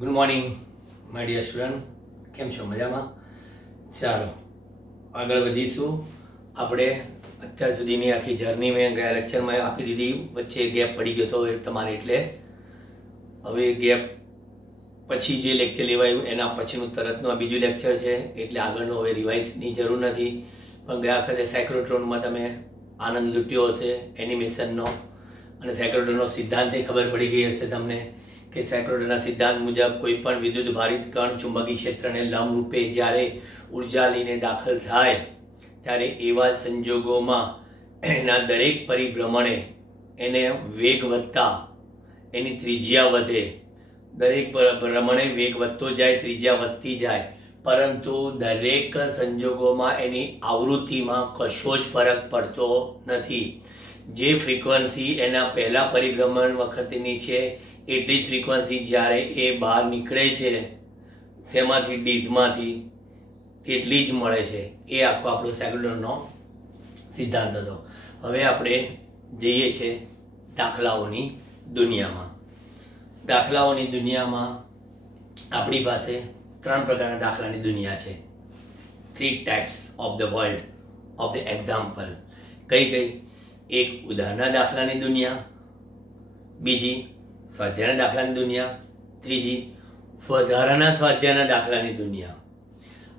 Good morning my dear student, કેમ છો? મજામાં? ચાલો આગળ વધીશું. આપણે અત્યાર સુધીની આખી જર્ની મેં ગયા લેક્ચરમાં આપી દીધી, વચ્ચે ગેપ પડી ગયો હતો તમારે, એટલે હવે ગેપ પછી જે લેક્ચર લેવાયું એના પછીનું તરતનું આ બીજું લેક્ચર છે, એટલે આગળનું હવે રિવાઇઝની જરૂર નથી. પણ ગયા વખતે સાયક્લોટ્રોનમાં તમે આનંદ લૂંટ્યો હશે એનિમેશનનો, અને સાયક્લોટ્રોનનો સિદ્ધાંત ખબર પડી ગઈ હશે તમને કે સાયક્લોટ્રોનના સિદ્ધાંત મુજબ કોઈ પણ વિદ્યુત ભારિત કણ ચુંબકીય ક્ષેત્રને લંબરૂપે જ્યારે ઉર્જા લઈને દાખલ થાય ત્યારે એવા સંજોગોમાં એના દરેક પરિભ્રમણે એને વેગ વધતા એની ત્રિજ્યા વધે. દરેક ભ્રમણે વેગ વધતો જાય, ત્રિજ્યા વધતી જાય, પરંતુ દરેક સંજોગોમાં એની આવૃત્તિમાં કશો જ ફરક પડતો નથી. જે ફ્રીક્વન્સી એના પહેલા પરિભ્રમણ વખતની છે એટલી જ ફ્રીક્વન્સી જ્યારે એ બહાર નીકળે છે શેમાંથી, ડીઝમાંથી, તેટલી જ મળે છે. એ આખો આપણો સાયક્લોટ્રોનનો સિદ્ધાંત હતો. હવે આપણે જઈએ છીએ દાખલાઓની દુનિયામાં. દાખલાઓની દુનિયામાં આપણી પાસે 3 પ્રકારના દાખલાની દુનિયા છે. 3 types of the world of the example. કઈ? એક ઉદાહરણના દાખલાની દુનિયા, બીજી સ્વાધ્યાયના દાખલાની દુનિયા, ત્રીજી વધારાના સ્વાધ્યાયના દાખલાની દુનિયા.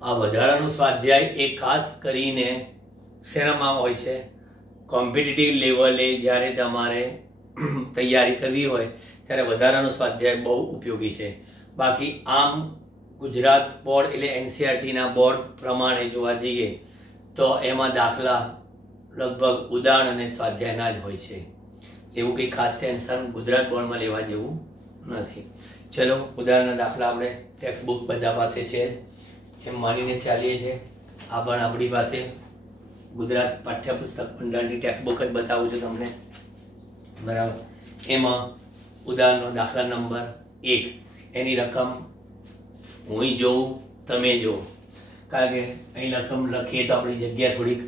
આ વધારાનું સ્વાધ્યાય એ ખાસ કરીને શેનામાં હોય છે? કોમ્પિટિટિવ લેવલે જ્યારે તમારે તૈયારી કરવી હોય ત્યારે વધારાનો સ્વાધ્યાય બહુ ઉપયોગી છે. બાકી આમ ગુજરાત બોર્ડ એટલે એનસીઆરટીના બોર્ડ પ્રમાણે જોવા જઈએ તો એમાં દાખલા લગભગ ઉદાહરણ અને સ્વાધ્યાયના જ હોય છે. એવું કંઈ ખાસ ટેન્શન ગુજરાત બોર્ડમાં લેવા જેવું નથી. ચલો ઉદાહરણના દાખલા આપણે ટેક્સ્ટ બુક બધા પાસે છે એમ માનીને ચાલીએ છીએ. આ પણ આપણી પાસે ગુજરાત પાઠ્યપુસ્તક મંડળની ટેક્સ્ટ બુક જ બતાવું છું તમને, બરાબર. એમાં ઉદાહરણનો દાખલા નંબર 1, એની રકમ હું જોઉં, તમે જોવો, કારણ કે અહીં રકમ લખીએ તો આપણી જગ્યા થોડીક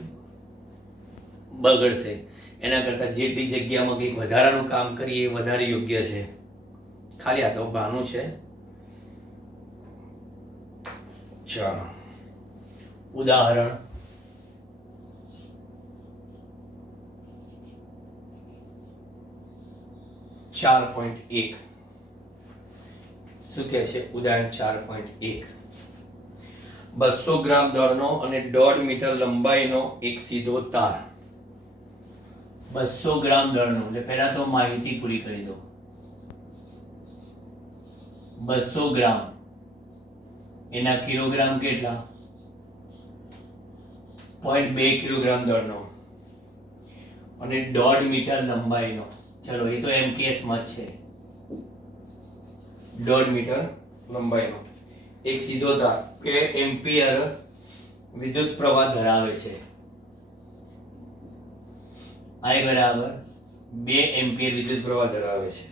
બગડશે. એના કરતાં જેટલી જગ્યામાં કંઈક વધારાનું કામ કરીએ એ વધારે યોગ્ય છે. ખાલી આ તો બહાનું છે. ચાલો ઉદાહરણ 4.1 શું કહે છે? ઉદાહરણ 4.1, 200 ગ્રામ દળનો અને 1.5 મીટર લંબાઈનો એક સીધો તાર. 200 ગ્રામ દળનો, એટલે પહેલા તો માહિતી પૂરી કરી દો. 200 ગ્રામ એના કિલોગ્રામ કેટલા? 0.2 કિલોગ્રામ દળનો અને 1.5 મીટર લંબાઈનો. ચલો એ તો એમ કેસમાં છે. 1.5 મીટર લંબાઈનો એક સીધો તાર કે એમ્પિયર વિદ્યુત પ્રવાહ ધરાવે છે. I બરાબર 2 એમ્પિયર વિદ્યુત પ્રવાહ ધરાવે છે.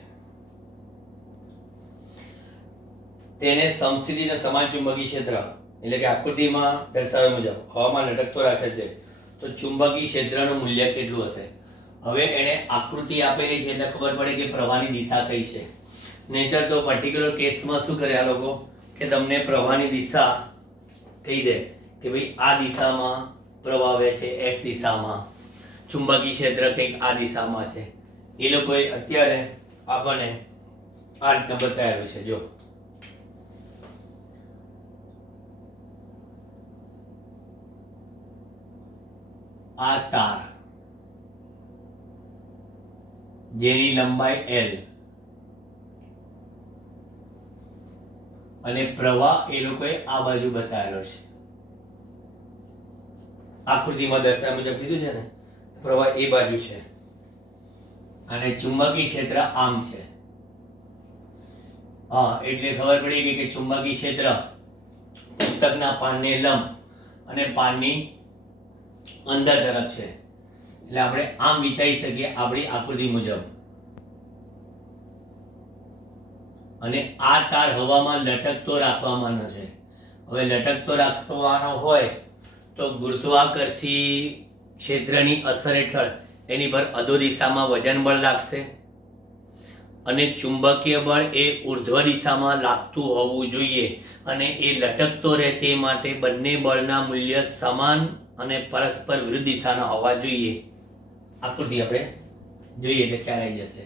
તેને સમસ્થિતિ અને સમાન ચુંબકીય ક્ષેત્ર એટલે કે આકૃતિમાં દર્શાવ્યા મુજબ હવામાં લટકતો રાખે છે તો ચુંબકીય ક્ષેત્રનું મૂલ્ય કેટલું હશે? હવે એને આકૃતિ આપેલી છે એટલે ખબર પડે કે પ્રવાહની દિશા કઈ છે. નહીતર તો પર્ટિક્યુલર કેસમાં શું કરે આ લોકો કે તમને પ્રવાહની દિશા કહી દે કે ભાઈ આ દિશામાં પ્રવાહ વહે છે, x દિશામાં, ચુંબકીય ક્ષેત્ર કંઈક આ દિશામાં છે. એ લોકોએ અત્યારે આપણને આ રીતના બતાવેલું છે. જો આ તાર જેની લંબાઈ L અને પ્રવાહ એ લોકોએ આ બાજુ બતાવેલો છે. આકૃતિમાં દર્શાવ્યા મુજબ કીધું છે ને, પ્રવાહ એ બાજુ છે અને ચુંબકીય ક્ષેત્ર આમ છે. હા, એટલે ખબર પડી ગઈ કે ચુંબકીય ક્ષેત્ર પુસ્તકના પાનને લંબ અને પાનની અંદર તરફ છે. એટલે આપણે આમ વિચારી શકીએ આપણી આકૃતિ મુજબ. અને આ તાર હવામાં લટકતો રાખવાનો છે. હવે લટકતો રાખવાનો હોય તો ગુરુત્વાકર્ષી ક્ષેત્રની અસર હેઠળ એની પર અધો દિશામાં વજન બળ લાગશે અને ચુંબકીય બળ એ ઉર્ધ્વ દિશામાં લાગતું હોવું જોઈએ અને એ લટકતો રહે તે માટે બંને બળના મૂલ્ય સમાન અને પરસ્પર વિરુદ્ધ દિશાના હોવા જોઈએ. આકૃતિ આપણે જોઈએ એટલે ખ્યાલ આવી જશે.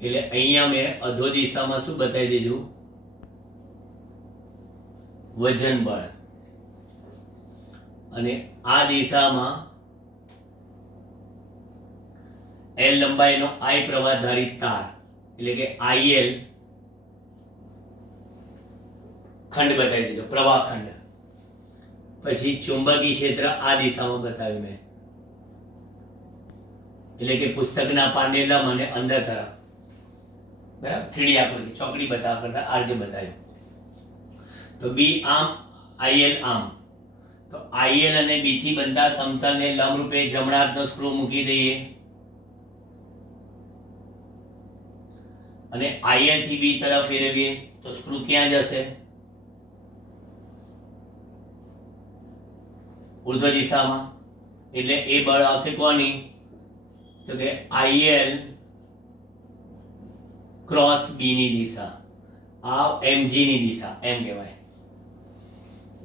એટલે અહીંયા મેં અધો દિશામાં શું બતાવી દીધું? વજન બળ. અને આ દિશામાં L લંબાઈનો I પ્રવાહ ધારિત તાર એટલે કે IL ખંડ બતાવી દીધો, પ્રવાહ ખંડ. પછી ચુંબકીય ક્ષેત્ર આ દિશામાં બતાવ્યું મેં, એટલે કે પુસ્તકના પાંડેલમ અને અંદર તરફ. બરાબર, 3D આકૃતિ ચોકડી બતાવવા કરતા આ રીતે બતાવ્યું. તો B આમ, IL આમ. તો IL અને B થી બનતા સમતલને લંબરૂપે જમણા હાથનો સ્ક્રૂ મૂકી દઈએ અને IL થી B તરફ ફેરવીએ તો સ્ક્રૂ ક્યાં જશે? ઉર્ધ્વ દિશામાં. એટલે એ બળ આવશે કોની? તો કે IL ક્રોસ B ની દિશા, આ MG ની દિશા એમ કહેવાય.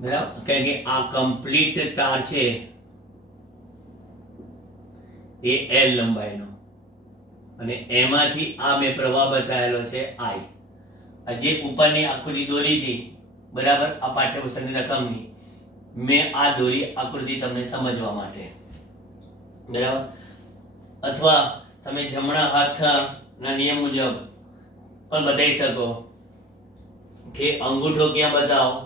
બરાબર, કારણ કે આ કમ્પ્લીટ તાર છે એ L લંબાઈનો અને એમાંથી આ મેં પ્રવાહ બતાવેલો છે I. આ જે ઉપરની આકૃતિ દોરી હતી, બરાબર, આ પાઠ્યપુસ્તકની રકમની મેં આ દોરી આકૃતિ તમને સમજવા માટે. બરાબર, અથવા તમે જમણા હાથના નિયમ મુજબ પણ બતાવી શકો કે અંગૂઠો ક્યાં બતાવો?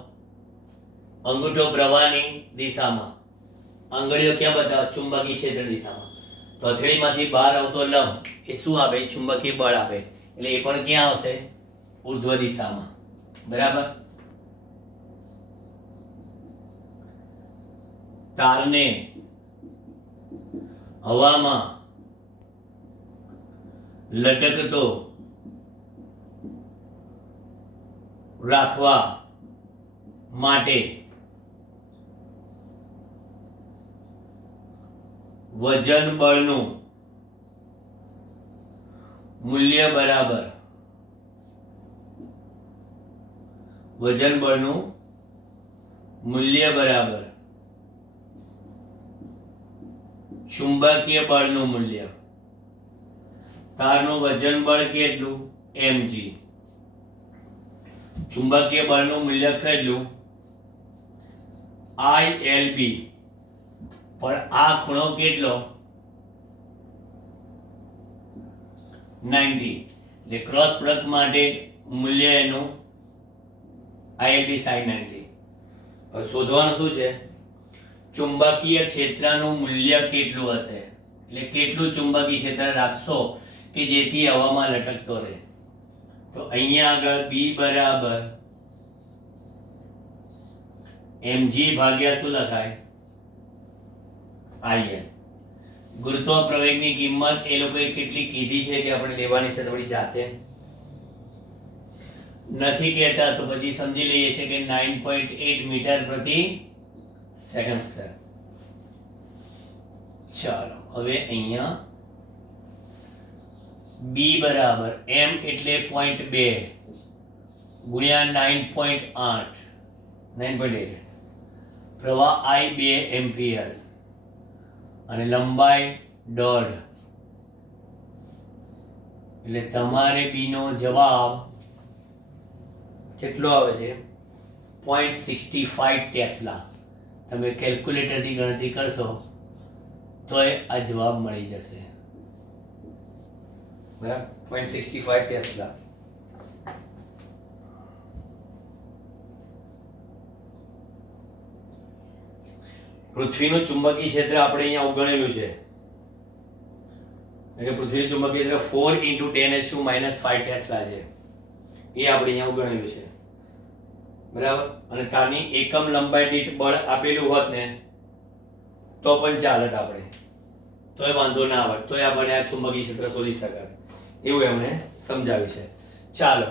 અંગૂઠો પ્રવાહની દિશામાં, આંગળીઓ ક્યાં બતાવો? ચુંબકીય ક્ષેત્ર દિશામાં. તો હથેળીમાંથી બહાર આવતો લંબ એ શું આપે? ચુંબકીય બળ આપે. એટલે એ પણ ક્યાં આવશે? ઉર્ધ્વ દિશામાં. બરાબર, તારને હવામાં લટકતો રાખવા માટે વજન બળનું મૂલ્ય બરાબર ચુંબકીય બળનું મૂલ્ય. તારનું વજન બળ કેટલું? mg. ચુંબકીય બળનું મૂલ્ય કેટલું? ILB. પણ આ ખૂણો કેટલો? 90. એટલે ક્રોસ પ્રોડક્ટ માટે મૂલ્ય એનું ILB sin 90. હવે શોધવાનું શું છે? ચુંબકીય ક્ષેત્રનું મૂલ્ય કેટલું હશે? એટલે કેટલું ચુંબકીય ક્ષેત્ર રાખશો કે જેથી હવામાં લટકતો રહે. તો અહીંયા આગળ B બરાબર mg ભાગ્યા શું લખાય? IL. ગુરુત્વ પ્રવેગની કિંમત એ લોકોએ કેટલી કીધી છે કે આપણે લેવાની છે થોડી જાતે? નથી કહેતા તો પછી સમજી લઈએ છે કે 9.8 મીટર પ્રતિ સેકન્ડ સ્ક્વેર. ચાલો હવે અહીંયા B બરાબર m એટલે 0.2 ગુણ્યા 9.8 પ્રવાહ I 2 એમ્પિયર અને લંબાઈ 1.5. એટલે તમારે B નો જવાબ કેટલો આવે છે? 0.65 ટેસ્લા. તમે કેલ્ક્યુલેટરથી ગણતરી કરશો તોય આ જવાબ મળી જશે. બરાબર, 0.65 ટેસ્લા. પૃથ્વીનું ચુંબકીય ક્ષેત્ર આપણે અહીંયા અવગણેલું છે. એટલે પૃથ્વીનું ચુંબકીય ક્ષેત્ર 4 × 10⁻⁵ ટેસ્લા છે. એ આપણે અહીંયા અવગણેલું છે. બરાબર, અને તારની એકમ લંબાઈ દીઠ બળ આપેલું હોત ને તો પણ ચાલત, આપણે તોય વાંધો ના આવે, તોય આપણે આ ચુંબકીય ક્ષેત્ર શોધી શકાય એવું એમણે સમજાવ્યું છે. ચાલો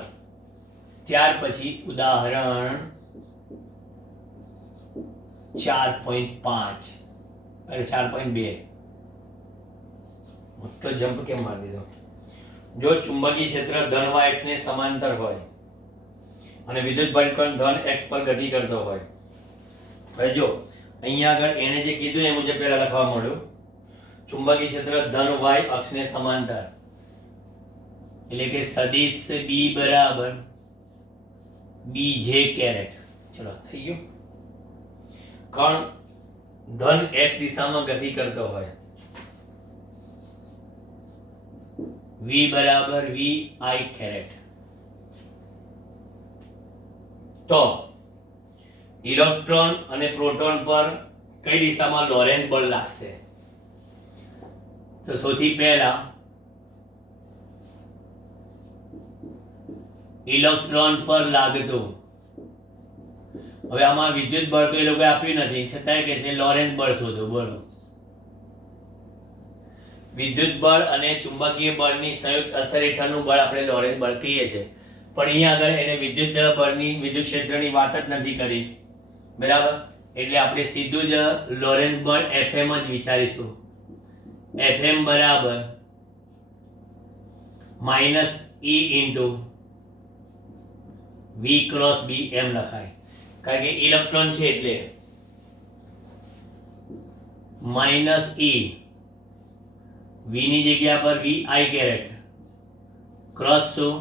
ત્યાર પછી ઉદાહરણ 4.5. અરે 4.2 મોટો જમ્પ કેમ મારી દીધો? જો ચુંબકીય ક્ષેત્ર ધન y x ને સમાંતર હોય અને વિદ્યુત બળ ધન x પર ગતિ કરતો હોય. હવે જો અહીંયા આગળ એને જે કીધું એ મુજબ પહેલા લખવા માંડ્યું. ચુંબકીય ક્ષેત્ર ધન y અક્ષને સમાંતર એટલે કે સદિશ b બરાબર bj કેરેટ. ચલો થઈ ગયું. કણ ધન x દિશામાં ગતિ કરતો હોય v બરાબર vi કેરેટ. તો ઇલેક્ટ્રોન અને પ્રોટોન પર કઈ દિશામાં લોરેન્ઝ બળ લાગશે? તો સૌથી પહેલા ઇલેક્ટ્રોન પર લાગતું. હવે આમાં વિદ્યુત બળ તો એ લોકો આપ્યું નથી, છતાંય કે છે લોરેન્ઝ બળ શોધો. બોલો, વિદ્યુત બળ અને ચુંબકીય બળની સંયુક્ત અસર હેઠળનું બળ આપણે લોરેન્ઝ બળ કહીએ છીએ. પણ અહીંયા આગળ એને વિદ્યુત બળની વિદ્યુત ક્ષેત્રની વાત જ નથી કરી, બરાબર? એટલે આપણે સીધું જ લોરેન્ઝ બળ Fm જ વિચારીશું. Fm બરાબર -E into V cross B એમ લખાય, કારણ કે ઇલેક્ટ્રોન છે એટલે -E V ની જગ્યા પર vi કેરેટ ક્રોસ શું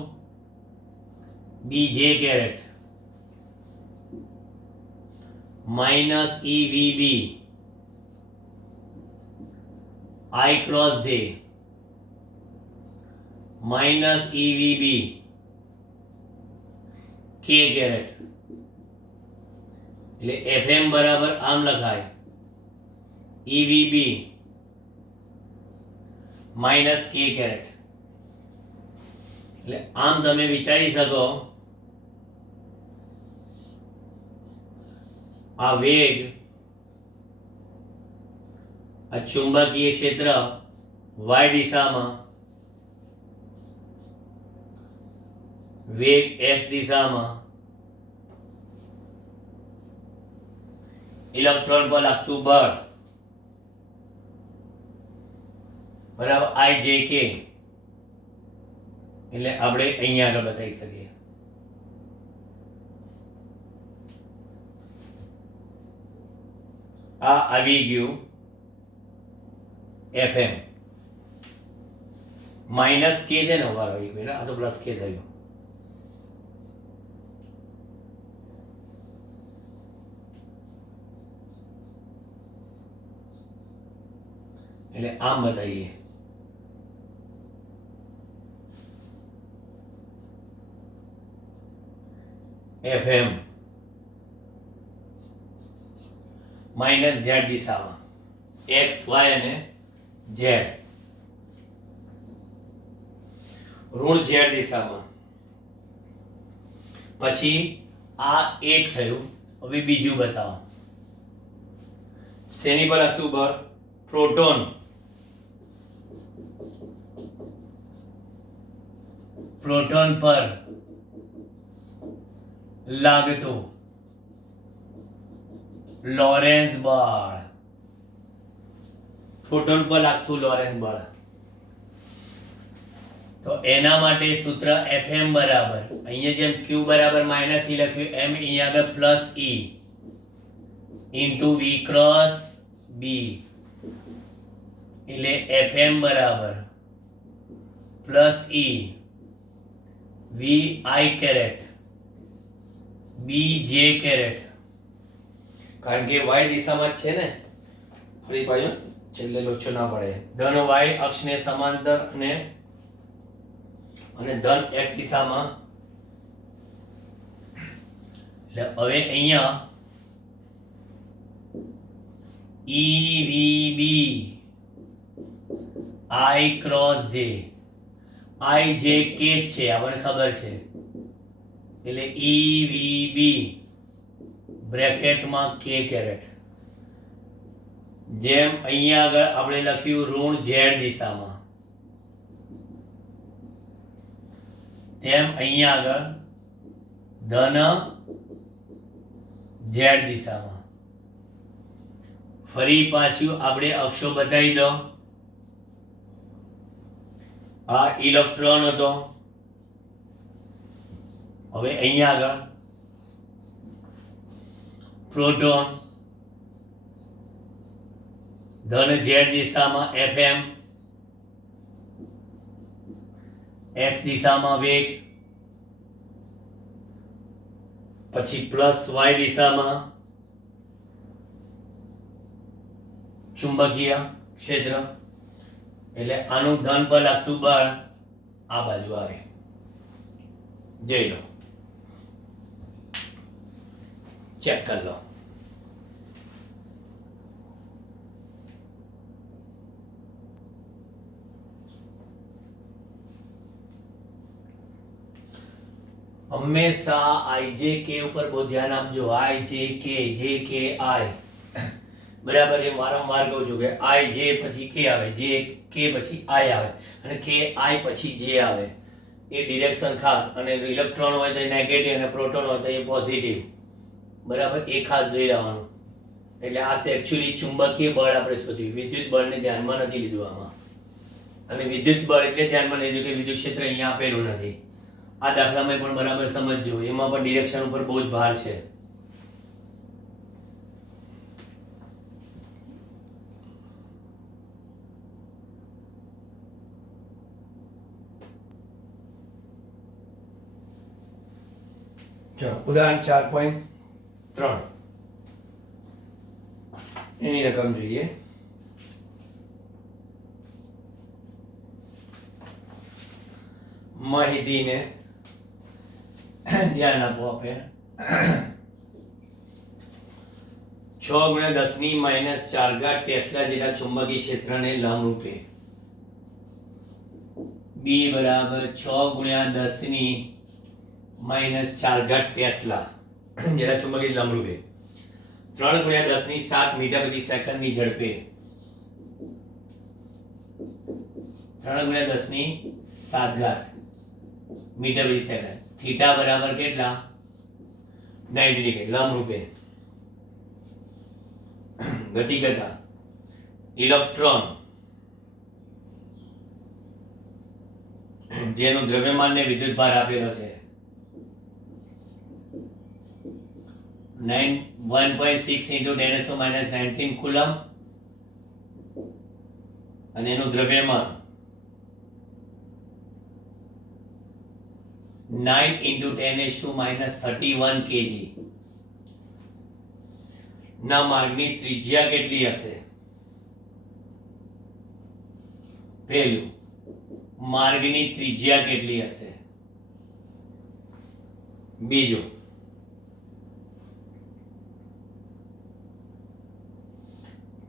bj caret -EVB I cross j -EVB k caret. એટલે Fm બરાબર આમ લખાય EVB -k કેરેટ. એટલે આમ તમે વિચારી શકો આ વેગ, આ ચુંબકીય ક્ષેત્ર y દિશામાં, વેગ x દિશામાં, ઇલેક્ટ્રોન પર લાગતું બળ બરાબર IJK. એટલે આપણે અહીંયા આગળ બતાવી શકીએ. આ આવી ગયું Fm માઇનસ k છે ને, વારો એક મિનિટ, આ તો પ્લસ k થયું. એટલે આમ બતાવીએ. Fm માઇનસ z દિશામાં, x y અને z, ઋણ z દિશામાં. પછી આ એક થયું. હવે બીજું બતાવો. શેની પર લાગતું બળ? પ્રોટોન પર લાગતું લોરેન્ઝ બળ. પ્રોટોન પર લાગતું લોરેન્ઝ બળ. તો એના માટે સૂત્ર Fm બરાબર, અહીંયા જેમ q બરાબર -e લખ્યું એમ અહીંયા આગળ +e into v cross b. એટલે Fm બરાબર +e vi caret bj caret. કારણ કે y દિશામાં જ છે ને, ફરી પાછો છેલ્લે લોચો ના પડે. ધન y અક્ષને સમાંતર અને ધન x દિશામાં. એટલે હવે અહીંયા EVB I cross j, I j k છે, આપણને ખબર છે. એટલે EVB બ્રેકેટમાં k કેરેટ. જેમ અહીંયા આગળ આપણે લખ્યું ઋણ z દિશામાં, તેમ અહીંયા આગળ ધન z દિશામાં. ફરી પાછું આપણે અક્ષો બતાવી દો. આ ઇલેક્ટ્રોન હતો. હવે અહીંયા આગળ પ્રોટોન, ધન ઝેડ દિશામાં Fm, x દિશામાં વેગ, પછી પ્લસ y દિશામાં ચુંબકીય ક્ષેત્ર. એટલે આનું ધન પર લાગતું બળ આ બાજુ આવે. જોઈ લો, ચેક કરી લો. હંમેશા IJK ઉપર બહુ ધ્યાન આપજો. IJK, JK, I, બરાબર. એ વારંવાર કહું છું કે IJ પછી K આવે, JK પછી I આવે, અને KI પછી J આવે. એ ડિરેક્શન ખાસ. અને ઇલેક્ટ્રોન હોય તો એ નેગેટિવ અને પ્રોટોન હોય તો એ પોઝિટિવ. બરાબર, એ ખાસ જોઈ રહેવાનું. એટલે આ તો એકચ્યુઅલી ચુંબકીય બળ આપણે શોધ્યું, વિદ્યુત બળને ધ્યાનમાં નથી લીધું આમાં. અને વિદ્યુત બળ એટલે ધ્યાનમાં લીધું કે વિદ્યુત ક્ષેત્ર અહીંયા આપેલું નથી. આ દાખલામાં પણ બરાબર સમજજો, એમાં પણ ડિરેક્શન ઉપર બહુ જ ભાર છે. ઉદાહરણ 4.3 એની રકમ જોઈએ. માહિતીને ધ્યાન આપો. આપણે 6 × 10⁻⁴ ટેસ્લા જેટલા ચુંબકીય ક્ષેત્રને લંબરૂપે B બરાબર 6 × 10⁻⁴ ટેસ્લા જેટલા ચુંબકીય લંબરૂપે 3 × 10⁷ મીટર પ્રતિ સેકન્ડની ઝડપે 3 × 10⁷ મીટર પ્રતિ સેકન્ડ. થીટા બરાબર કેટલા? 90 ડિગ્રી લંબરૂપે ગતિ કરતા ઇલેક્ટ્રોન જેનું દ્રવ્યમાન ને વિદ્યુત ભાર આપેલો છે 1.6 × 10⁻⁹ કુલમ, અને એનું દ્રવ્યમાન 9 × 10⁻31 kg. ના માર્ગની ત્રિજ્યા કેટલી હશે? પહેલું, માર્ગની ત્રિજ્યા કેટલી હશે? બીજું,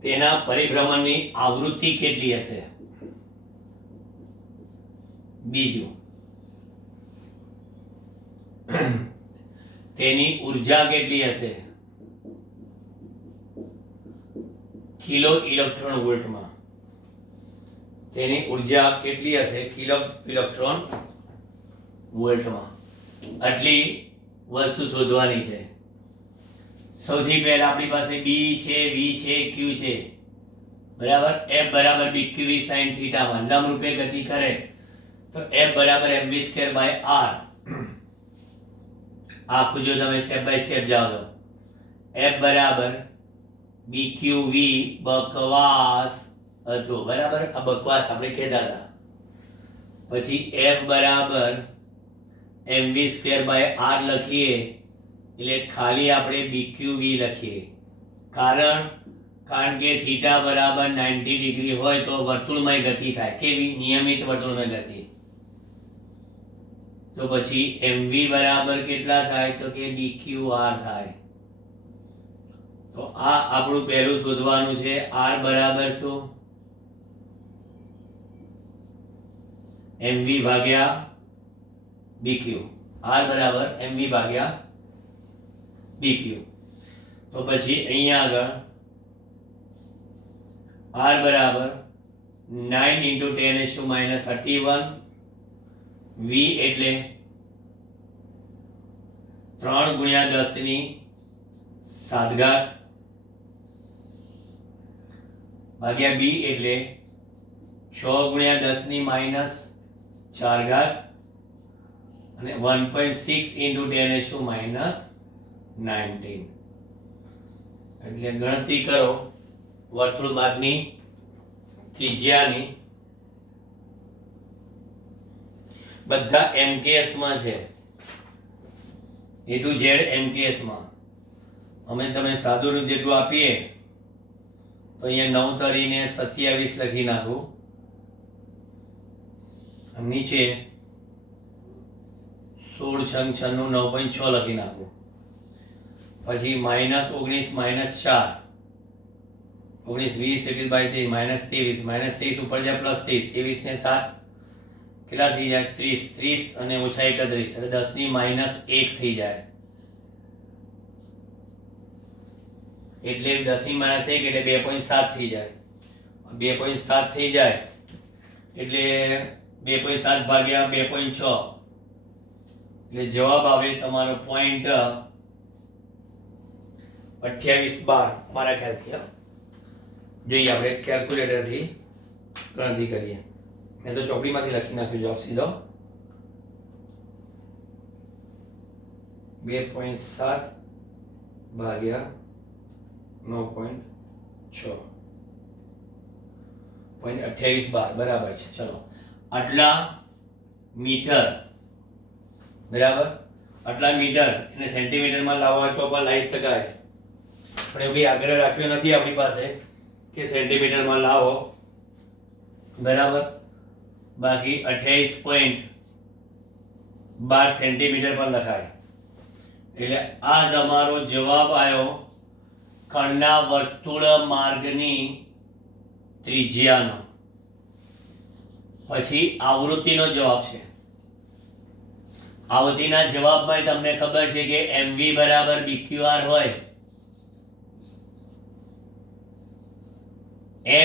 તેના પરિભ્રમણની આવૃત્તિ કેટલી હશે? બીજું, તેની ઊર્જા કેટલી હશે? કિલો ઇલેક્ટ્રોન વોલ્ટમાં. તેની ઊર્જા કેટલી હશે? કિલો ઇલેક્ટ્રોન વોલ્ટમાં. આટલી વસ્તુ શોધવાની છે. સૌથી પહેલા આપણી પાસે B છે, V છે, Q છે. બરાબર. F બરાબર BQV sin θ માં લંબરૂપે ગતિ કરે તો F બરાબર mv²/r. આખું જો તમે સ્ટેપ બાય સ્ટેપ જાઓ તો F બરાબર BQV બકવાસ હતો. બરાબર, આ બકવાસ આપણે કહેતા હતા. પછી F બરાબર mv²/r લખીએ એટલે ખાલી આપણે BQV લખીએ. કારણ કે થીટા બરાબર 90 ડિગ્રી હોય તો વર્તુળમય ગતિ થાય. કેવી? નિયમિત વર્તુળમય ગતિ. તો પછી mv બરાબર કેટલા થાય? તો કે dqr થાય. તો આ આપણું પહેલું શોધવાનું છે. r બરાબર શું? mv ભાગ્યા bq. r બરાબર mv ભાગ્યા bq. તો પછી અહીંયા આગળ r બરાબર 9 × 10⁻31 v એટલે 3 × 10⁷ ભાગ્યા બી એટલે 6 ગુણ્યા 10 ની માઇનસ 4 ઘાત અને 1.6 into 10 is to minus 19. એટલે ગણતરી કરો વર્તુળ ભાગની ત્રિજ્યાની. બધા MKS માં છે, A to Z MKS માં. અમે તમે સાદું રૂપ જેટલું આપીએ તો અહીંયા 9 તરીને 27 લખી નાખું. નીચે 16 છંગ 96 9.6 લખી નાખું. પછી -19 -4 19 20 21 22 -23 -23 ઉપર જાય +23 23 ને 7 કેટલા થઈ જાય 30 30 અને ઓછા 31 એટલે 10 ની -1 થઈ જાય. એટલે 10 ની -1 એટલે 2.7 થઈ જાય. 2.7 થઈ જાય એટલે 2.7 ભાગ્યા 2.6 એટલે જવાબ આવે તમારો પોઈન્ટ 2812 મારા ખ્યાલથી. જોઈએ આપણે કેલ્ક્યુલેટરથી ગણતરી કરીએ. મેં તો ચોપડીમાંથી લખી નાખ્યું જવાબ સીધો. 2.7 ભાગ્યા 9.6 .2812 બરાબર છે. ચલો આટલા મીટર બરાબર, આટલા મીટર એને સેન્ટીમીટરમાં લાવવા હોય તો પણ લાવી શકાય, પણ એ બી આગ્રહ રાખ્યો નથી આપણી પાસે કે સેન્ટીમીટરમાં લાવો બરાબર. બાકી 28.12 સેન્ટીમીટર પણ લખાય. એટલે આ તમારો જવાબ આવ્યો કણના વર્તુળ માર્ગની ત્રિજ્યાનો. પછી આવૃત્તિનો જવાબ છે. આવૃત્તિના જવાબમાં તમને ખબર છે કે mv બરાબર bqr હોય,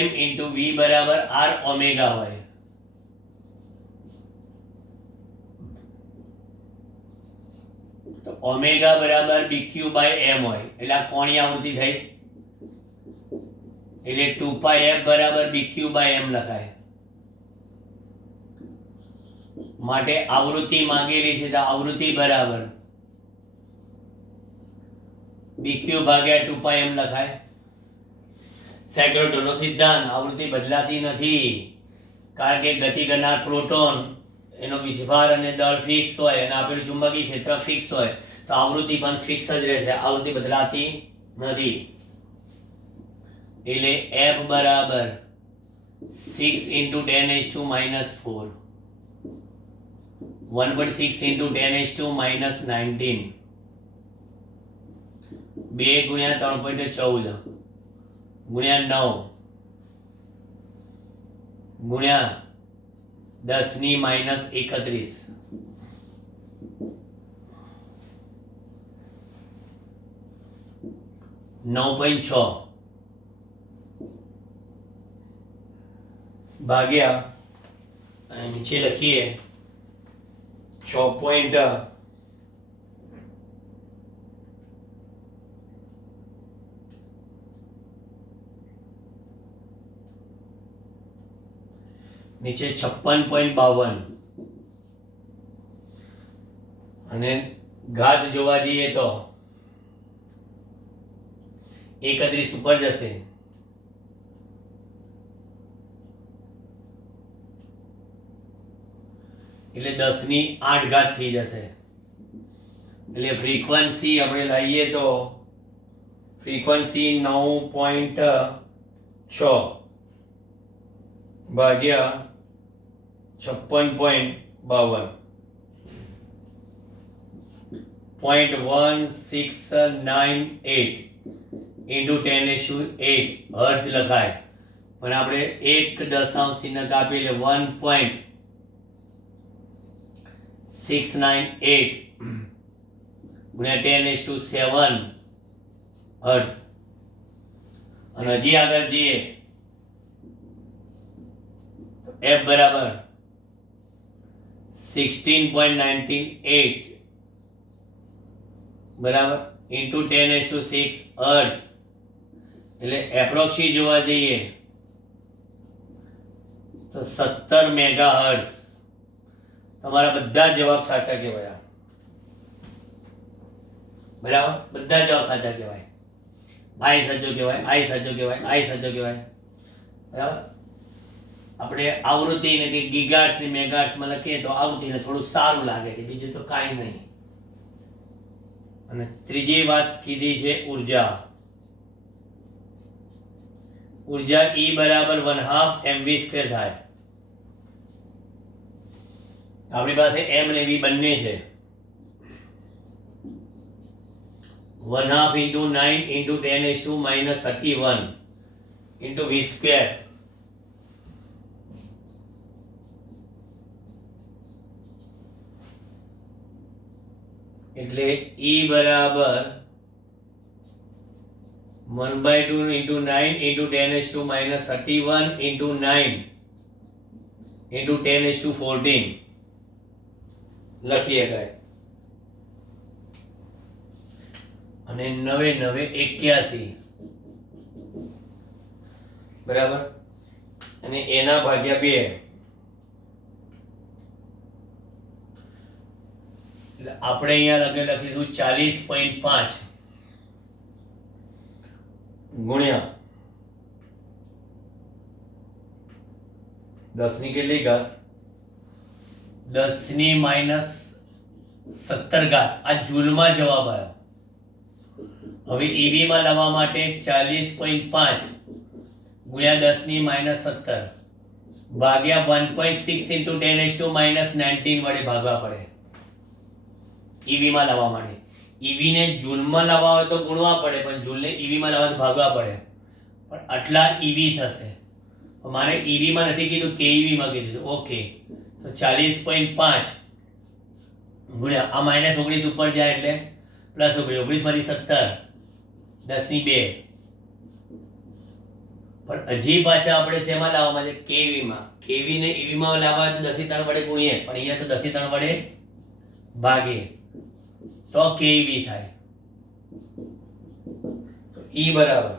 m into v બરાબર r ઓમેગા હોય. તો ઓમેગા બરાબર bq by m હોય એટલે આ કોણીય આવૃત્તિ થઈ. એટલે 2πf બરાબર bq by m લખાય. માટે આવૃત્તિ માંગેલી છે તો આવૃત્તિ બરાબર bq ભાગ્યા 2πm લખાય. સેક્રેટોનો સિદ્ધાંત, આવૃત્તિ બદલાતી નથી કારણ કે ગતિ કરનાર પ્રોટોન એનો વીજભાર અને દળ ફિક્સ હોય અને આપેલું ચુંબકીય ક્ષેત્ર ફિક્સ હોય તો આવૃત્તિ પણ ફિક્સ જ રહેશે, આવૃત્તિ બદલાતી નથી. એટલે f બરાબર 6 into 10⁻⁻⁴ 1.6 into 10⁻⁻⁹ 2 ગુણ્યા 3.14 ગુણ્યા 9 ગુણ્યા 10 ની -31 9.6 ભાગ્યા અને નીચે લખીએ 6. નીચે 56.52 અને ઘાત જોવા જઈએ તો 31 ઉપર જશે. એટલે 10 ની 8 ઘાત થઈ જશે. એટલે ફ્રીક્વન્સી આપણે લઈએ તો ફ્રીક્વન્સી 9.6 ભાગ્યા 56.52 0.1698 into 10⁸ હર્ટ્ઝ લખાય. પણ આપણે 1 દશાંશ ચિહ્ન કાપી એટલે 1.698 ગુણ્યા 10⁷ હર્ટ્ઝ. અને હજી આગળ જઈએ f બરાબર 16.98 બરાબર into 10⁶ હર્ટ્ઝ. એટલે એપ્રોક્સી જોવા જઈએ તો 17 મેગાહર્ટ્ઝ. તમારા બધા જવાબ સાચા કહેવાય. બરાબર, બધા જવાબ સાચા કહેવાય. આઈ સાચો કહેવાય, આઈ સાચો કહેવાય, આઈ સાચો કહેવાય. બરાબર. આપણે આવૃત્તિને કે ગીગાહર્ટ્ઝ ને મેગાહર્ટ્ઝમાં લખીએ તો આવૃત્તિને થોડું સારું લાગે છે, બીજું તો કાંઈ નહીં. અને ત્રીજી વાત કીધી છે ઉર્જા. ઉર્જા E બરાબર 1/2 mv² થાય. આપણી પાસે m અને v બંને છે. 1/2 × 9 × 10⁻31 × v². એટલે E બરાબર 1/2 × 9 × 10⁻31 × 9 × 10⁻14 લખી શકાય. અને 9 9 81, બરાબર. અને એના ભાગ્યા 2. એટલે આપણે અહીંયા લખીશું 40.5 ગુણ્યા 10 ની કેટલી ઘાત? 10 ની -17 ઘાત. આ જૂલમાં જવાબ આવ્યો. હવે ઈવી માં લાવવા માટે 40.5 ગુણ્યા 10 ની -17 ભાગ્યા 1.6 × 10⁻19 વડે ભાગવા પડે. ઈવી માં લાવવા માટે. ઈવી ને જૂલમાં લાવવા હોય તો ગુણવા પડે, પણ જૂલને ઈવી માં લાવવા તો ભાગવા પડે. પણ આટલા ઈવી થશે. મારે ઈવી માં નથી કીધું, કેઈવી માં કીધું. ઓકે, તો 40.5 ગુણ્યા આ -19 ઉપર જાય એટલે +19, 19 માંથી 17, 10 ની 2. પણ હજી પાછા આપણે શેમાં લાવવામાં છે? કેવી માં. કેવી ને ઈવી માં લાવવા હોય તો 10 ની 3 વડે ગુણીએ, પણ અહીંયા તો 10 ની 3 વડે ભાગીએ તો કેવી થાય. તો E બરાબર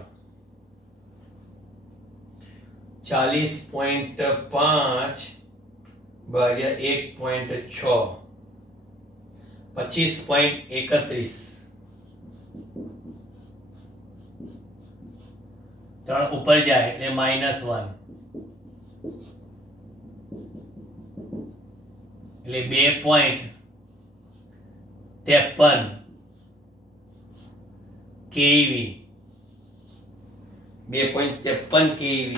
40.5 ભાગ્યા 1.6 25.31. 3 ઉપર જાય એટલે -1 એટલે 2.53 keV. 2.53 keV.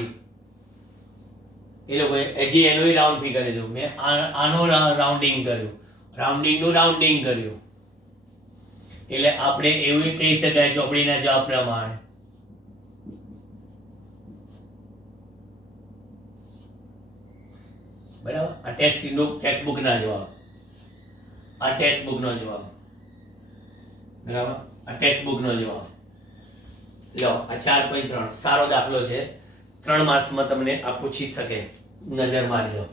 એ લોકોએ હજી એનું રાઉન્ડ ફિગર લીધું. મેં આનો રાઉન્ડિંગ કર્યું, રાઉન્ડિંગનું રાઉન્ડિંગ કર્યું. એટલે આપણે એવું કહી શકાય ચોપડીના જવાબ પ્રમાણે. બરાબર. આ ટેક્સ્ટબુક ના જવાબ, આ ટેક્સ્ટબુક નો જવાબ. બરાબર, આ ટેક્સ્ટબુક નો જવાબ. લો, આ 4.3 સારો દાખલો છે. 3 માર્ક્સમાં તમને આ પૂછી શકે. નજર મારી લો.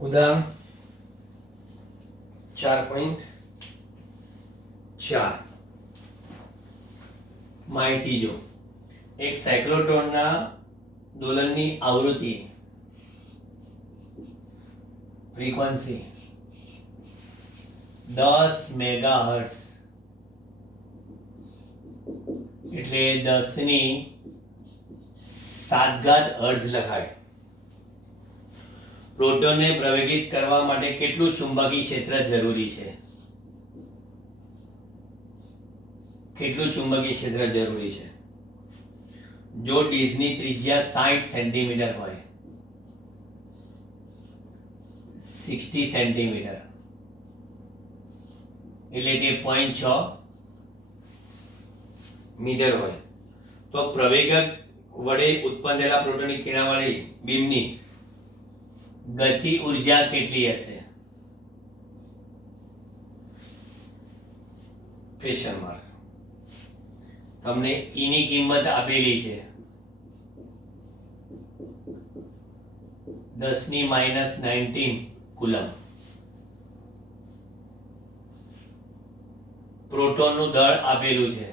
ઉદાહરણ 4.4 માહિતી જો. એક સાયક્લોટ્રોનના દોલનની આવૃત્તિ ફ્રીક્વન્સી 10 મેગાહર્ટ્ઝ એટલે 10 ની 7 ઘાત હર્ટ્ઝ લખાય. પ્રોટોનને પ્રવેગિત કરવા માટે કેટલું ચુંબકીય ક્ષેત્ર જરૂરી છે? કેટલું ચુંબકીય ક્ષેત્ર જરૂરી છે? જો ડિસ્કની ત્રિજ્યા 60 સેન્ટીમીટર હોય, 60 સેન્ટીમીટર એટલે કે 0.6 મીટર હોય, તો પ્રવેગક વડે ઉત્પન્ન થયેલા પ્રોટોનની કિરણવાળી બીમની ગતિ ઉર્જા કેટલી હશે? Question mark. તમને E ની કિંમત આપેલી છે 10⁻⁹ કુલમ. પ્રોટોનનું દળ આપેલું છે.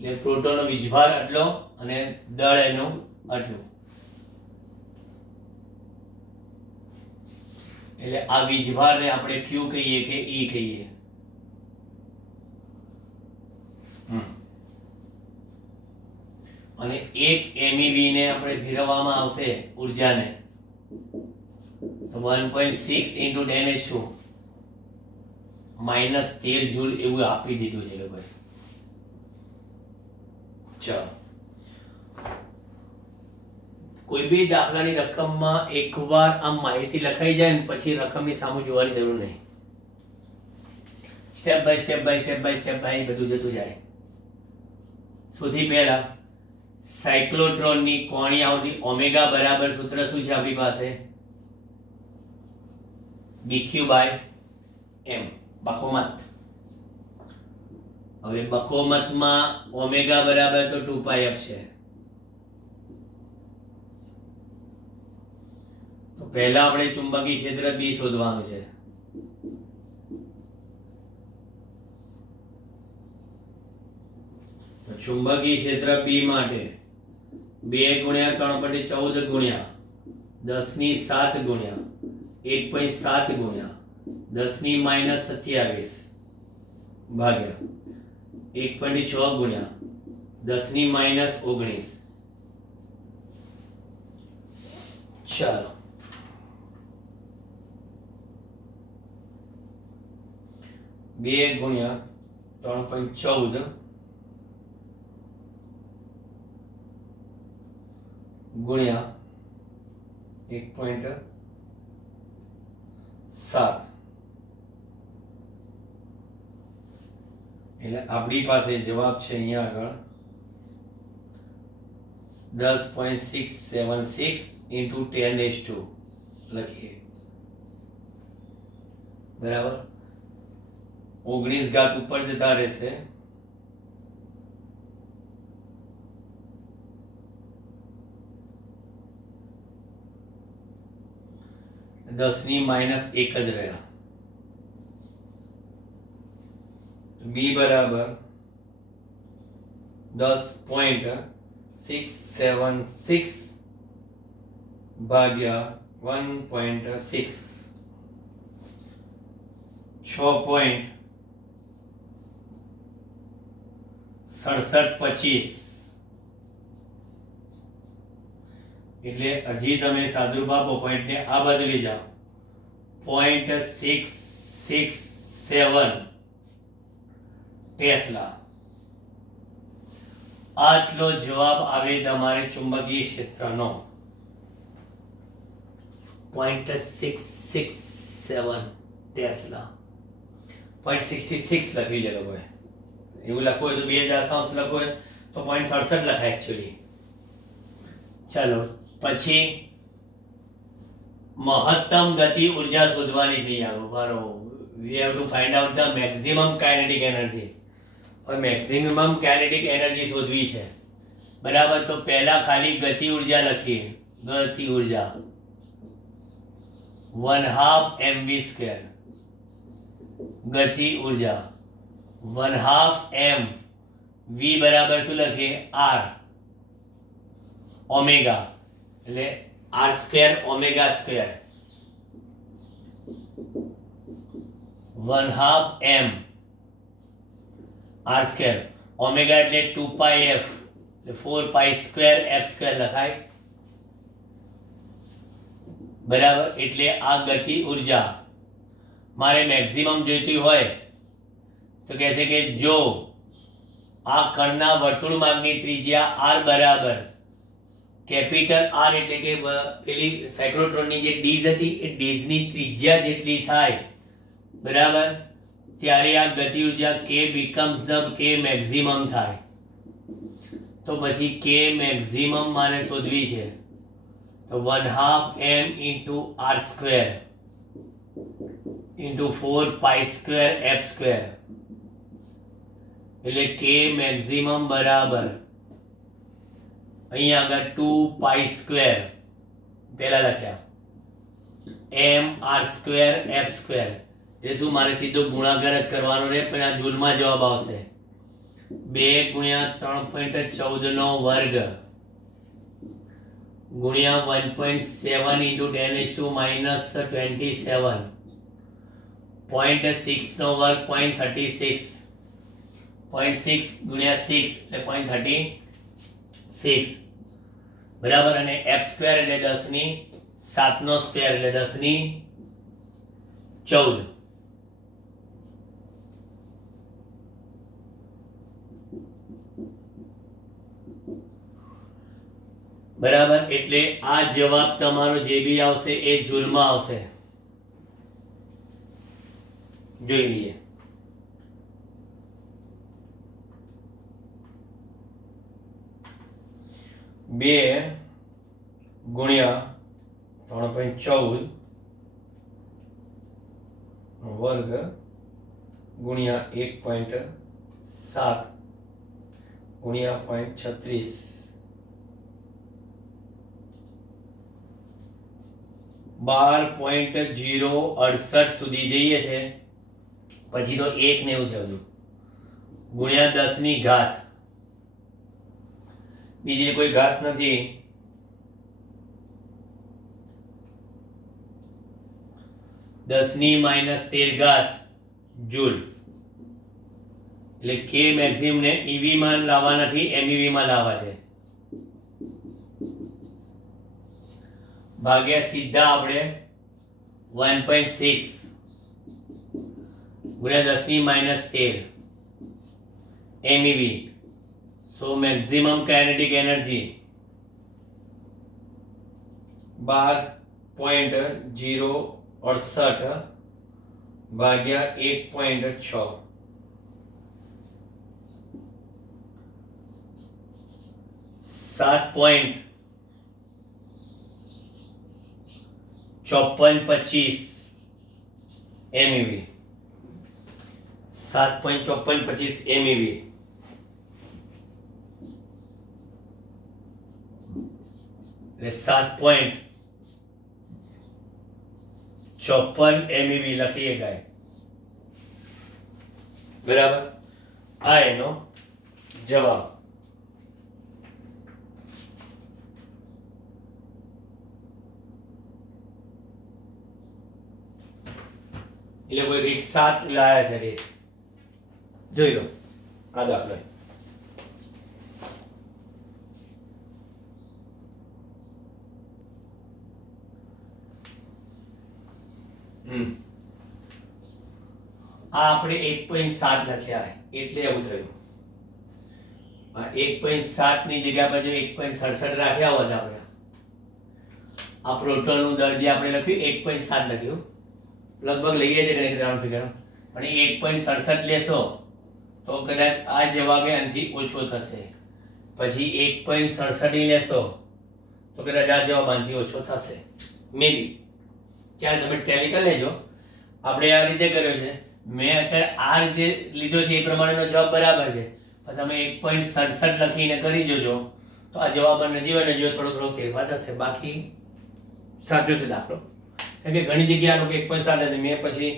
એટલે પ્રોટોનનો વીજભાર આટલો અને દળ એનું આટલું. એટલે આ વીજભારને આપણે ક્યુ કહીએ કે ઈ કહીએ. અને એક MeV ને આપણે ફેરવવામાં આવશે ઉર્જાને તો 1.6 × 10⁻⁻13 જૂલ એવું આપી દીધું છે લોકોએ. ચાલો, કોઈ બી દાખલાની રકમમાં એકવાર આમ માહિતી લખાઈ જાય ને પછી રકમની સામે જોવાની જરૂર નહીં. સ્ટેપ બાય બધું જતું જાય. સૌથી પહેલા સાયક્લોટ્રોનની કોણીય આવૃત્તિ ઓમેગા બરાબર સૂત્ર શું છે આપણી પાસે? BQ/m બકોમત. હવે બકોમતમાં ઓમેગા બરાબર તો 2πf છે. તો પહેલા આપણે ચુંબકીય ક્ષેત્ર B શોધવાનું છે. તો ચુંબકીય ક્ષેત્ર B માટે 2 × 3.14 ગુણ્યા 10⁻7 ગુણ્યા 1.7 ગુણ્યા 10⁻27 ભાગ્યા 1.6 ગુણ્યા 10⁻19. ચાલો, બે ગુણ્યા 3.14 ગુણ્યા 1.7 એટલે આપણી પાસે જવાબ છે અહીંયા આગળ 10.676 × 10⁻². લખીએ બરાબર. 19 ઘાત ઉપર જતા રહેશે. (10⁻1) જ રહ્યા. B બરાબર 10.676 ભાગ્યા 1.6 6.6725. એટલે હજી તમે સાદુરૂપ આપો પોઈન્ટને આ બાજુ લઈ જાઓ 0.667 ટેસ્લા. આટલો જવાબ આવે તમારે ચુંબકીય ક્ષેત્રનો. 0.667 ટેસ્લા. 0.66 લખ્યું છે લોકોએ. એવું લખવું હોય તો 2000 લખવું હોય તો 0.67 લખાય એકચ્યુઅલી. ચાલો, પછી મહત્તમ ગતિ ઉર્જા શોધવાની છે યાર. we have to find out the maximum kinetic energy. और मैक्सिमम काइनेटिक एनर्जी શોધવી છે બરાબર. તો પહેલા ખાલી ગતિ ઉર્જા લખીએ. ગતિ ઉર્જા 1/2 mv². ગતિ ઉર્જા 1/2 m v બરાબર શું લખીએ? r ઓમેગા એટલે r² ઓમેગા². 1/2 m r². ઓમેગા એટલે 2πf એટલે 4π² f² લખાય બરાબર. એટલે આ ગતિ ઉર્જા મારે મેક્સિમમ જોઈતી હોય તો કહે છે કે જો આ કણના વર્તુળ માર્ગની ત્રિજ્યા r બરાબર કેપિટલ R એટલે કે પેલી સાયક્લોટ્રોનની જે ડીઝ હતી એ ડીઝની ત્રિજ્યા જેટલી થાય બરાબર, ત્યારે આ ગતિ ઉર્જા k becomes the k maximum થાય. તો પછી k maximum મારે શોધવી છે તો 1/2 m × r² × 4π² f². એટલે કે મેક્સિમમ બરાબર અહીંયા આગળ 2 પાઈ સ્ક્વેર પહેલા લખ્યા એમ આર સ્ક્વેર એફ સ્ક્વેર. એ શું મારે સીધો ગુણાકાર જ કરવાનો રહે, પણ આ જૂલમાં જવાબ આવશે 2 ગુણ્યા 3.14 નો વર્ગ ગુણ્યા 1.7 into 10⁻⁻27 0.6 નો વર્ગ 0.36 0.6 ગુણ્યા 6 એટલે 0.36 બરાબર. અને એફ સ્ક્વેર એટલે 10 ની 7 નો સ્ક્વેર એટલે 10 ની 14 બરાબર. એટલે આ જવાબ તમારો જે બી આવશે એ જૂલમાં આવશે. જોઈ લઈએ. બે ગુણ્યા 3.14 વર્ગ ગુણ્યા 1.7 ગુણ્યા 0.36 12.068 સુધી જઈએ છે. પછી તો 1 ને એવું છે બધું ગુણ્યા 10 ની ઘાત, બીજી કોઈ ઘાત નથી. 10 ની -13 ઘાત જૂલ. એટલે કે મેક્સિમમ ને ઈવી માં લાવવા નથી, એમઈવી માં લાવવા છે. ભાગ્યા સીધા આપણે 1.6 ગુણ્યા 10 ની -13 એમઈવી. સો મેક્સિમમ કાઇનેટિક એનર્જી 12.068 ભાગ્યા 1.6 7.5425 એમઈવી. 7.5425 એમઈવી. એટલે 7.54 એમઈવી લખીએ ગાય. બરાબર. આ એનો જવાબ. એટલે કોઈ કંઈક 7 લાયા છે રેટ. જોઈ લો આ દાખલો. આ આપણે 1.7 લખ્યા એટલે એવું થયું. આ 1.7 ની જગ્યા પર જો 1.67 રાખ્યા હોત આપણે, આ પ્રોટોનનું દર જે આપણે લખ્યું 1.7 લખ્યું, લગભગ લઈએ છે ગણિત રાઉન્ડ ફિગર, પણ 1.67 લેશો તો કદાચ આ જવાબ આનાથી ઓછો થશે. પછી 1.67 લેશો તો કદાચ આ જવાબ આનાથી ઓછો થશે મે બી. ચાલ તમે ટેલી કરી લેજો. આપણે આ રીતે કર્યો છે, મેં અત્યારે આ રીતે લીધો છે એ પ્રમાણેનો જવાબ બરાબર છે, પણ તમે 1.67 લખીને કરી જોજો તો આ જવાબ નજીવા નજીવો થોડો થોડો ફેરફાર થશે. બાકી સાચો છે દાખલો. કારણ કે ઘણી જગ્યાએ લોકો 1.7 હતી, મેં પછી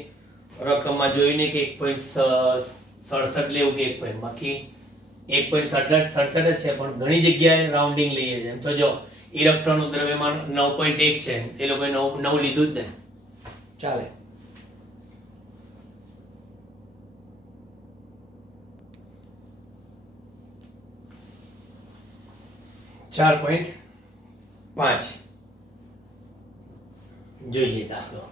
રકમમાં જોયું નહીં કે 1.67 લેવું કે 1. બાકી 1.67 જ છે, પણ ઘણી જગ્યાએ રાઉન્ડિંગ લઈએ છે. એમ તો જો ઇલેક્ટ્રોનનું દ્રવ્યમાન 9.1 છે, એ લોકોએ 9 લીધું જ ને. ચાલે. ચાર 4.5 જોઈએ દાખલો.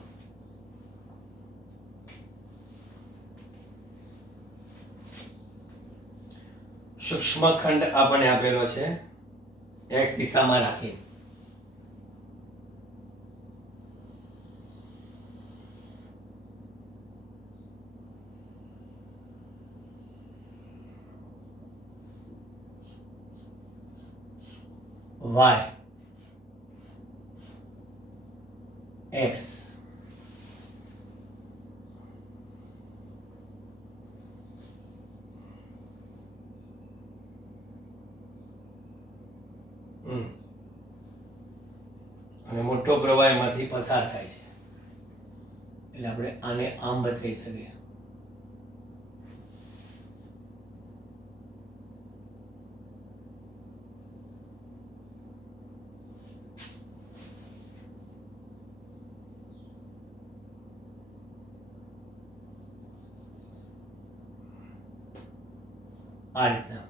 સૂક્ષ્મખંડ આપણને આપેલો છે x દિશામાં રાખી. y x મોટો પ્રવાહ એમાંથી પસાર થાય છે, એટલે આપણે આને આમ બતાવી શકીએ. આ રીતના.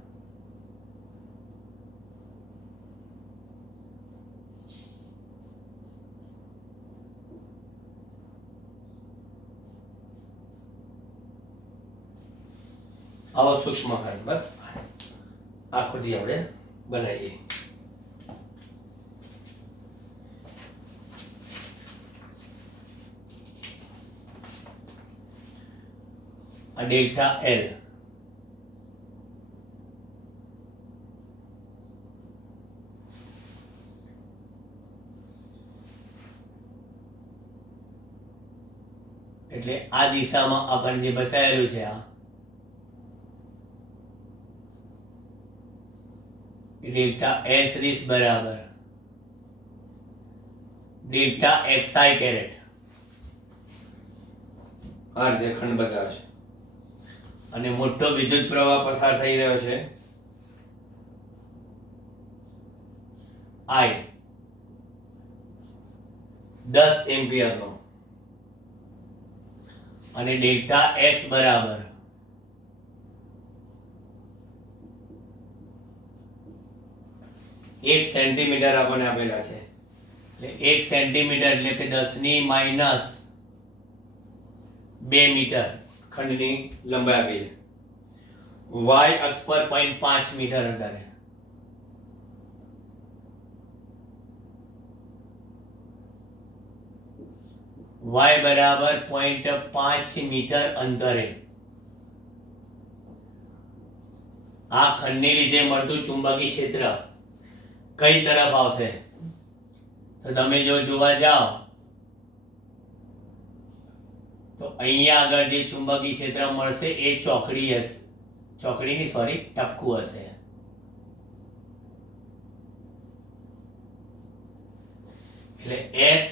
આવો સૂક્ષ્મ ખંડ બસ આકૃતિ આપણે બનાવીએ. આ ડેલ્ટા એલ એટલે આ દિશામાં આપણને જે બતાવેલું છે આ ડેલ્ટા એલ સદિશ બરાબર ડેલ્ટા એક્સઆઈ કેરેટ આ રીતે ખંડ બતાવે છે, અને મોટો વિદ્યુત પ્રવાહ પસાર થઈ રહ્યો છે I 10 એમ્પિયર નો, અને ડેલ્ટા એક્સ બરાબર એક સેન્ટીમીટર આપણને આપેલા છે, એટલે 1 સેન્ટીમીટર એટલે કે 10⁻2 મીટર ખંડની લંબાઈ આપી છે. y અક્ષ પર 0.5 મીટર અંતરે y બરાબર 0.5 મીટર અંતરે આ ખંડને લીધે મળતું ચુંબકીય ક્ષેત્ર કઈ તરફ આવશે? તો તમે જો જોવા જાઓ તો અહીંયા આગળ જે ચુંબકીય ક્ષેત્ર મળશે એ ચોકડી હશે, ચોકડીની સોરી ટપકું હશે. એટલે x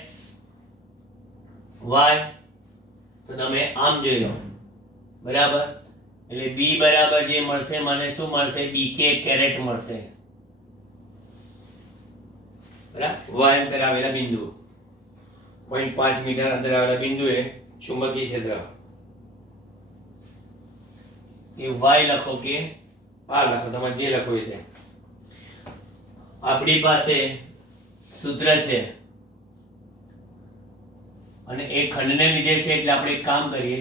y તો તમે આમ જોઈ લો બરાબર, એટલે b બરાબર જે મળશે મને શું મળશે? bk કેરેટ મળશે બરાબર. y અંતરે આવેલા બિંદુ 0.5 મીટર અંતરે આવેલા બિંદુએ ચુંબકીય ક્ષેત્ર એ y લખો કે આ લખો, તમારે જે લખો એ છે. આપણી પાસે સૂત્ર છે અને એ ખંડને લીધે છે એટલે આપણે એક કામ કરીએ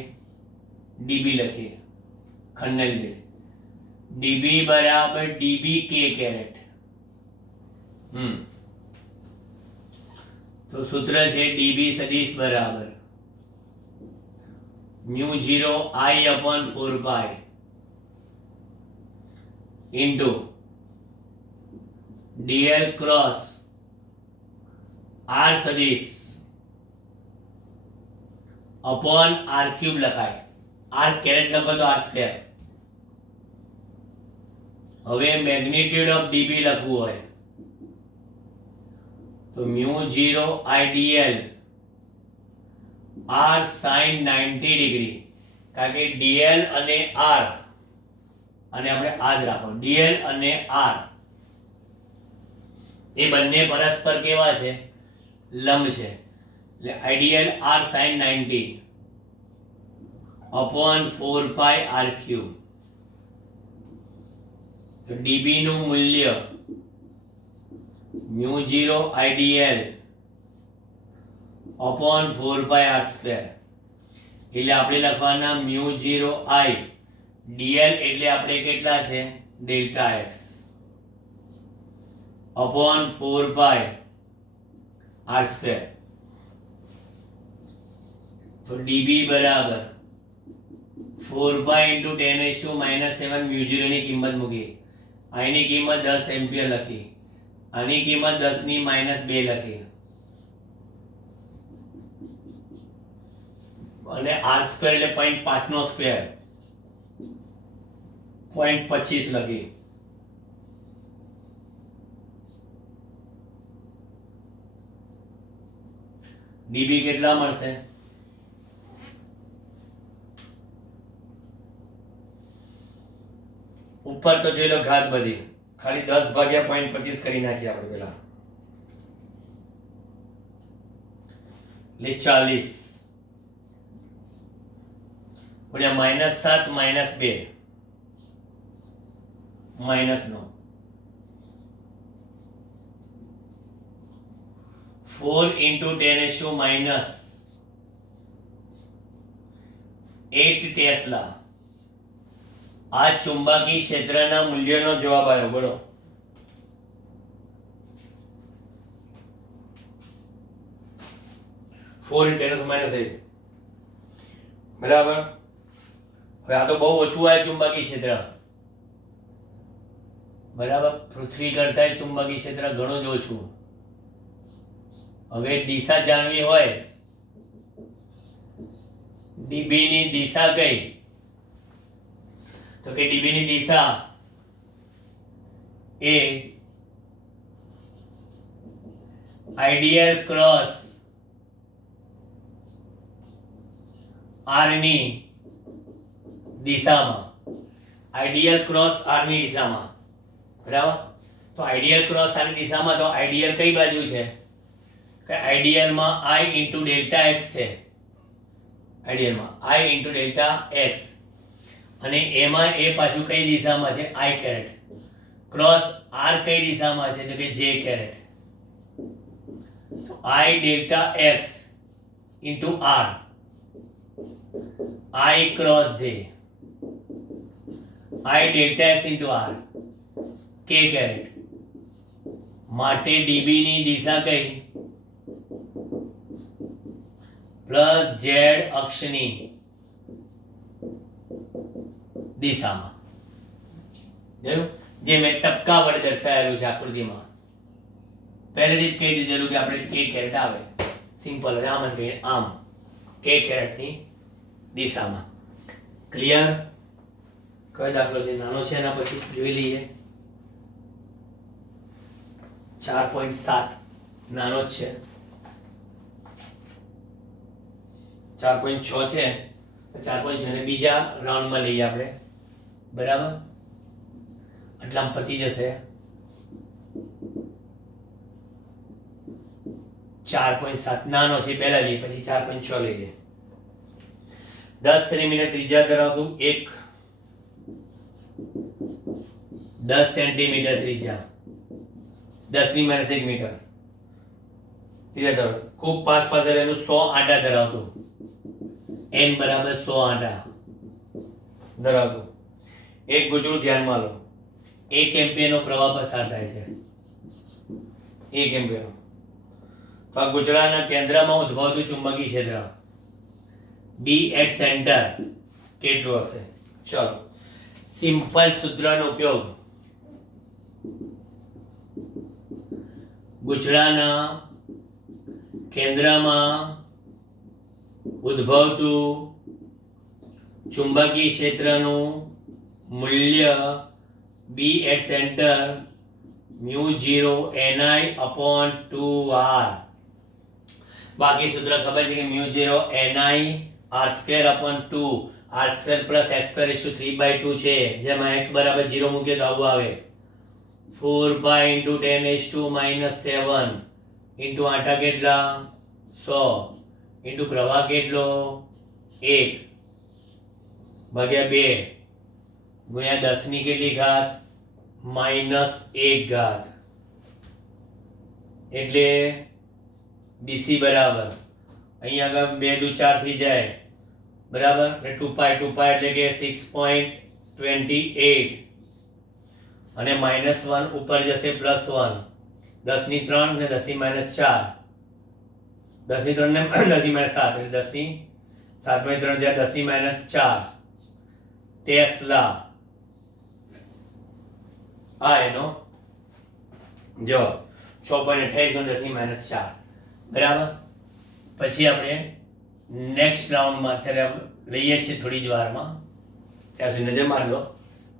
db લખીએ ખંડને લીધે. db બરાબર db k કેરેટ. તો સૂત્ર છે db સદિશ બરાબર μ0 I/4 into dl cross r સદિશ upon r ક્યુબ લખાય. r કેરેટ લખો તો r સ્ક્વેર. હવે મેગ્નિટ્યુડ ઓફ db લખવું હોય તો μ0 I/dl r sin 90 ડિગ્રી, કારણ કે dl અને r અને આપણે આ જ રાખો dl અને r એ બંને પરસ્પર કેવા છે? લંબ છે, એટલે ideal r sin 90 upon 4 pi r cube. તો db નું મૂલ્ય μ0 ideal upon 4 pi r square, એટલે આપણે લખવાના μ0 I dl એટલે આપણે કેટલા છે? Delta x upon 4 pi r square. તો db બરાબર 4 pi into 10⁻⁻7 μ0 ની કિંમત મૂકી, આની કિંમત 10 એમ્પિયર લખી, આની કિંમત 10⁻2 લખી, અને r સ્ક્વેર એટલે 0.5 નો સ્ક્વેર 0.25 લખી. ડીબી કેટલા મળશે? ઉપર તો જોઈ લો ઘાત બધી, ખાલી 10 ભાગ્યા 0.25 કરી નાખીએ આપણે પેલા, એટલે 40 ગુણ્યા -7 -2 -9 4 into 10⁻⁻8 ટેસ્લા આ ચુંબકીય ક્ષેત્રના મૂલ્યનો જવાબ આવ્યો. બોલો. -8 બરાબર. હવે આ તો બહુ ઓછું આવે ચુંબકીય ક્ષેત્ર, બરાબર. પૃથ્વી કરતા ચુંબકીય ક્ષેત્ર ઘણું જ ઓછું. હવે દિશા જાણવી હોય, ડીબી ની દિશા કઈ? તો કે ડીબી ની દિશા એ આઈડિયલ ક્રોસ આર ની દિશામાં, આઈડિયલ ક્રોસ આર ની દિશામાં, બરાબર. તો આઈડિયલ ક્રોસ આર ની દિશામાં તો આઈડિયલ કઈ બાજુ છે? કે આઈડિયલ માં I * ડેલ્ટા x છે, આઈડિયલ માં I * ડેલ્ટા x, અને એમાં એ પાછું કઈ દિશામાં છે? I caret. ક્રોસ r કઈ દિશામાં છે? તો કે j caret. I delta x * r, I cross j, I delta x * r, k caret. માટે ડીબી ની દિશા કઈ? પ્લસ ઝેડ અક્ષની દિશામાં. જોયું? જે મેં ટપકા વડે દર્શાવેલું છે આકૃતિમાં, પહેલેથી જ કહી દીધેલું કે આપણે કે કેરેટ આવે, સિમ્પલ. આમ જ કહીએ, આમ કે કેરેટની દિશામાં. ક્લિયર? કયો દાખલો છે? નાનો છે, એના પછી જોઈ લઈએ. 4.7 નાનો જ છે. 4.6 છે. 4.6 ને બીજા રાઉન્ડમાં લઈએ આપણે, બરાબર. આટલામાં પતી જશે. 4.7 નાનો છે, પહેલા લઈએ, પછી 4.6 લઈએ. 10 સેન્ટીમીટર ત્રિજ્યા ધરાવતું એક 10 સેન્ટીમીટર ત્રિજ્યા, 10⁻1 મીટર ત્રિજ્યા ધરાવતું, ખૂબ પાસ રહેલું 100 આંટા ધરાવતું, n બરાબર 100 આંટા ધરાવતું એક ગુજરું ધ્યાનમાં લો. 1 એમ્પિયરનો પ્રવાહ પસાર થાય છે, 1 એમ્પિયર. તો આ ગુજરાના કેન્દ્રમાં ઉદ્ભવતું ચુંબકીય ક્ષેત્ર B એટ સેન્ટર કેટલું હશે? ચલો, સિમ્પલ સૂત્રનો ઉપયોગ. ગુજરાના કેન્દ્રમાં ઉદ્ભવતું ચુંબકીય ક્ષેત્રનું મૂલ્ય B એટ સેન્ટર μ0 Ni/2r. બાકી સૂત્ર ખબર છે કે μ0 Ni r²/2, r² + x²/3/2 છે, જેમાં x બરાબર 0 મૂકીએ તો આવું આવે. 4π × 10⁻⁻7 × આંટા કેટલા? 100 × પ્રવાહ કેટલો? 1 ભાગ્યા 2 ગુણ્યા 10 ની કેટલી ઘાત? -1 ઘાત. એટલે BC બરાબર, અહીંયા આગળ 2 દુ 4 થઈ જાય, બરાબર. એટલે 2π એટલે કે 6.28, અને -1 ઉપર જશે +1, 10 ની 3 ને 10 ની -4, 10 ની 3 ને 10 ની -7, એટલે 10 ની 7 માંથી 3 જાય, 10 ની -4 ટેસ્લા. આ એનો જવાબ 6.28 × 10 ની -4, બરાબર. પછી આપણે નેક્સ્ટ રાઉન્ડમાં અત્યારે લઈએ છીએ થોડી જ વારમાં, ત્યાં સુધી નજર મારી લો.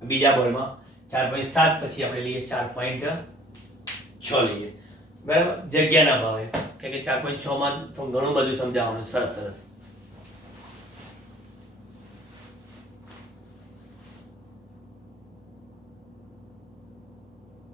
બીજા બોર્ડમાં 4.7 પછી આપણે લઈએ 4.6 લઈએ, બરાબર. જગ્યાના ભાવે કે 4.6 માં તો ઘણું બધું સમજાવવાનું. સરસ સરસ.